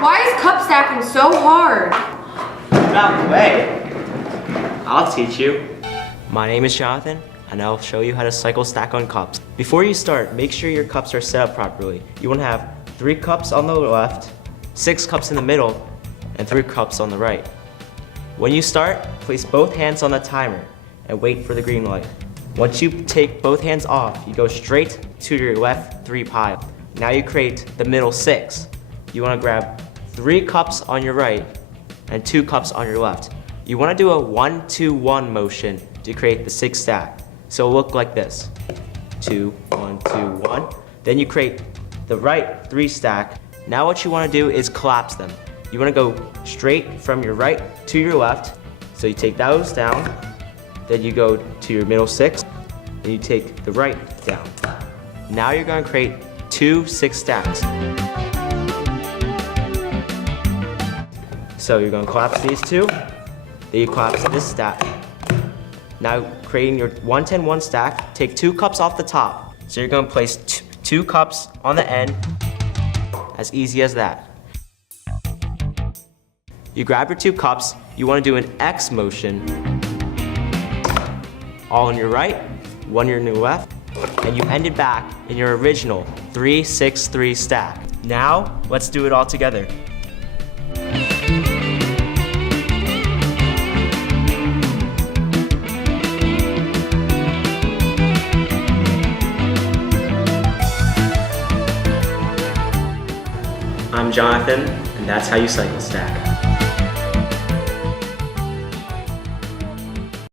Why is cup stacking so hard? Get out of the way. I'll teach you. My name is Jonathan, and I'll show you how to cycle stack on cups. Before you start, make sure your cups are set up properly. You want to have 3 cups on the left, 6 cups in the middle, and 3 cups on the right. When you start, place both hands on the timer and wait for the green light. Once you take both hands off, you go straight to your left 3 pile. Now you create the middle 6. You want to grab 3 cups on your right and 2 cups on your left. You want to do a 1-2-1 motion to create the 6 stack. So it'll look like this. 2, 1, 2, 1. Then you create the right 3 stack. Now what you want to do is collapse them. You want to go straight from your right to your left. So you take those down, then you go to your middle 6, and you take the right down. Now you're going to create 2 6 stacks. So you're going to collapse these 2, then you collapse this stack. Now creating your 1-10-1 stack, take 2 cups off the top. So you're going to place 2 cups on the end, as easy as that. You grab your 2 cups, you want to do an X motion, all on your right, 1 on your left, and you end it back in your original 3-6-3 stack. Now, let's do it all together. I'm Jonathan, and that's how you cycle stack.